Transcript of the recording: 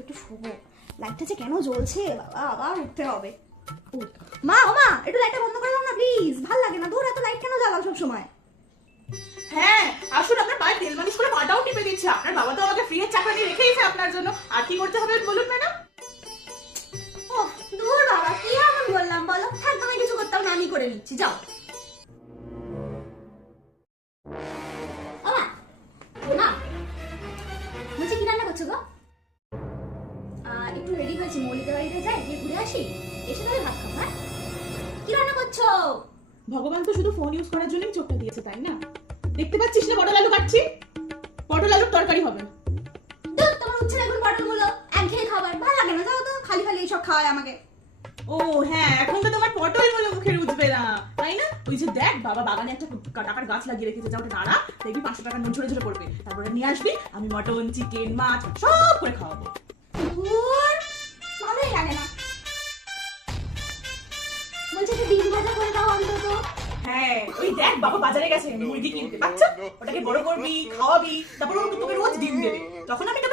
একটু শোবো। লাইটটা যে কেন জ্বলছে বাবা, আবার উঠতে হবে। মা ও মা, একটু লাইটটা বন্ধ করে দাও না প্লিজ, ভাল লাগে না। দূর এত লাইট কেন জ্বালাও সব সময়? হ্যাঁ আসুন, আপনার পায়ে তেল মালিশ করে পাটাও টিপে দিচ্ছে। আপনার বাবা তো আমাকে ফ্রি এর চাকরি রেখেইছে আপনার জন্য। আর কি করতে হবে বলুন ম্যাডাম? ও দূর বাবা, কি এমন বললাম বলো? থাক, আমি কিছু করতাম না, আমি করে নিচ্ছি, যাও। ও মা, ও না বলছি কি রান্না করছো গো? একটু রেডি হয়েছি, মৌলিকের বাড়িতে যাই, গিয়ে ঘুরে আসি, এসে তাহলে ভাত খাবো। হ্যাঁ, কি রান্না করছো? ভগবান তো শুধু ফোন ইউজ করার জন্যই চোখটা দিয়েছে, তাই না? দেখতে পাচ্ছিস না পটল আলু কাটছি? পটল আলুর তরকারি হবে। দুধ তোমার উচ্ছে বেগুন পটল গুলো একঘেয়ে খাবার ভালো লাগে না, যাও তো, খালি খালি এইসব খাওয়ায় আমাকে। ও হ্যাঁ, এখন তো তোমার পটল গুলো মুখে রুচবে না, তাই না? ওই যে দেখ, বাবা বাগানে একটা টাকার গাছ লাগিয়ে রেখেছে, যা ওটা নাড়া, দেখবি 500 টাকার নোট ঝরে ঝরে পড়বে। তারপরে নিয়ে আসবি, আমি মটন চিকেন মাছ সব করে খাওয়াবো। ধুর, ভালোই লাগে না। বলছি একটু ডিম ভাজা করে দাও অন্তত। হ্যাঁ ওই দেখ, বাবা বাজারে গেছে মুরগি কিনতে, বাচ্চা ওটাকে বড় করবি, খাওয়াবি, তারপর ও তোকে রোজ ডিম দেবে, তখন আমি তোকে